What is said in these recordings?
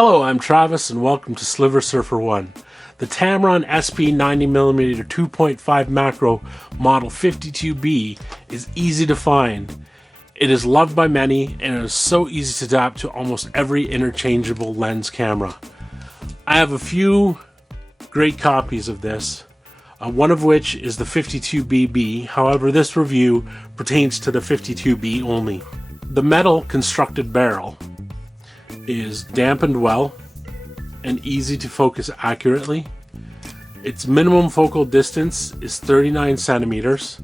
Hello, I'm Travis and welcome to Sliver Surfer 1. The Tamron SP 90mm f2.5 Macro Model 52B is easy to find. It is loved by many and it is so easy to adapt to almost every interchangeable lens camera. I have a few great copies of this, one of which is the 52BB. However, this review pertains to the 52B only. The metal constructed barrel is dampened well and easy to focus accurately. Its minimum focal distance is 39 centimeters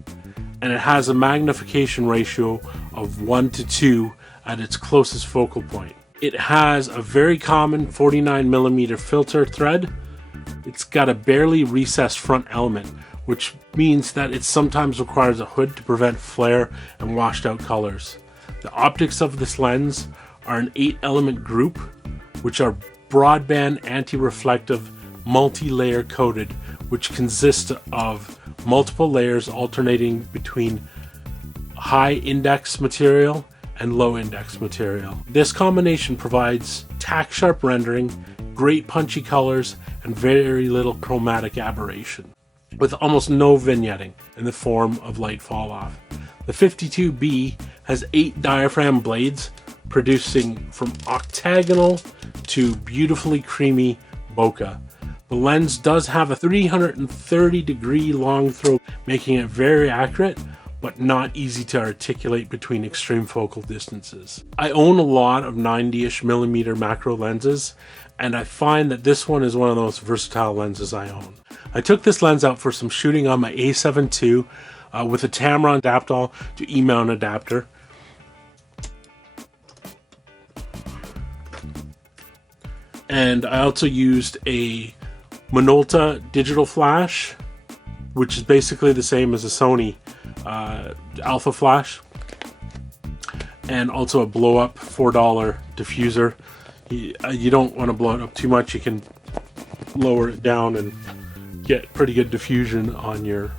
and it has a magnification ratio of 1:2 at its closest focal point. It has a very common 49mm filter thread. It's got a barely recessed front element, which means that it sometimes requires a hood to prevent flare and washed out colors. The optics of this lens are an 8-element group, which are broadband anti-reflective multi-layer coated, which consists of multiple layers alternating between high index material and low index material. This combination provides tack sharp rendering, great punchy colors, and very little chromatic aberration, with almost no vignetting in the form of light fall off. The 52B has 8 diaphragm blades, producing from octagonal to beautifully creamy bokeh. The lens does have a 330-degree long throw, making it very accurate, but not easy to articulate between extreme focal distances. I own a lot of 90mm macro lenses, and I find that this one is one of the most versatile lenses I own. I took this lens out for some shooting on my A7II with a Tamron Adaptall-2 E-mount adapter. And I also used a Minolta digital flash, which is basically the same as a Sony alpha flash, and also a blow up $4 diffuser. You don't want to blow it up too much. You can lower it down and get pretty good diffusion on your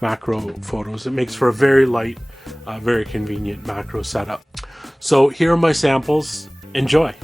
macro photos. It makes for a very light, very convenient macro setup. So here are my samples. Enjoy.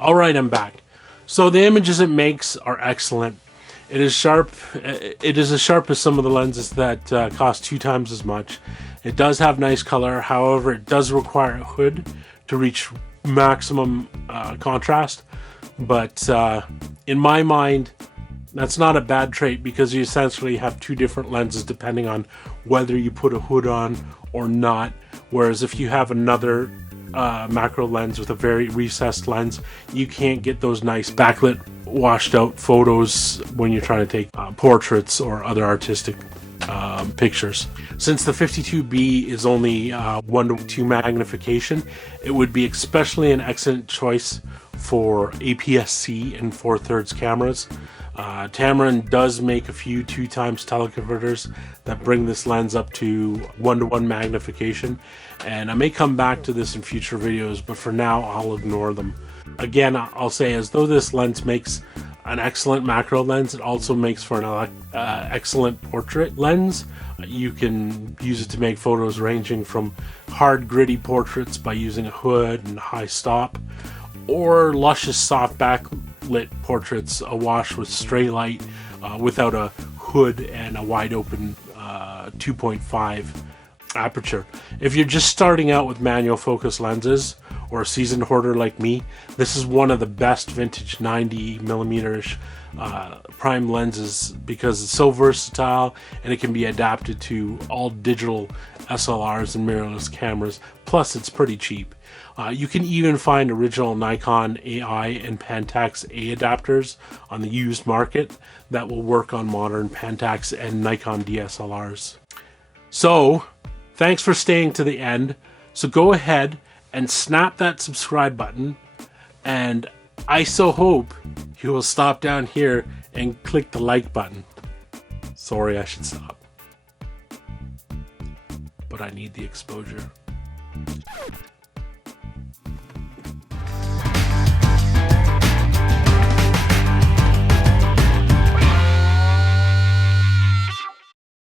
Alright, I'm back. So the images it makes are excellent. It is sharp. It is as sharp as some of the lenses that cost 2 times as much. It does have nice color, however it does require a hood to reach maximum contrast. But in my mind, that's not a bad trait, because you essentially have 2 different lenses depending on whether you put a hood on or not. Whereas if you have another macro lens with a very recessed lens, you can't get those nice backlit, washed out photos when you're trying to take portraits or other artistic pictures. Since the 52B is only 1:2 magnification, it would be especially an excellent choice for APS-C and 4/3 cameras. Tamron does make a few 2x teleconverters that bring this lens up to 1:1 magnification, and I may come back to this in future videos, but for now I'll ignore them. Again, I'll say, as though this lens makes an excellent macro lens, it also makes for an excellent portrait lens. You can use it to make photos ranging from hard gritty portraits by using a hood and high stop, or luscious soft backlit portraits awash with stray light without a hood and a wide open 2.5 aperture. If you're just starting out with manual focus lenses, or a seasoned hoarder like me, this is one of the best vintage 90mm prime lenses, because it's so versatile and it can be adapted to all digital SLRs and mirrorless cameras, plus it's pretty cheap. You can even find original Nikon AI and Pentax A adapters on the used market that will work on modern Pentax and Nikon DSLRs. So, thanks for staying to the end. So go ahead and snap that subscribe button, and I so hope you will stop down here and click the like button. Sorry, I should stop, but I need the exposure.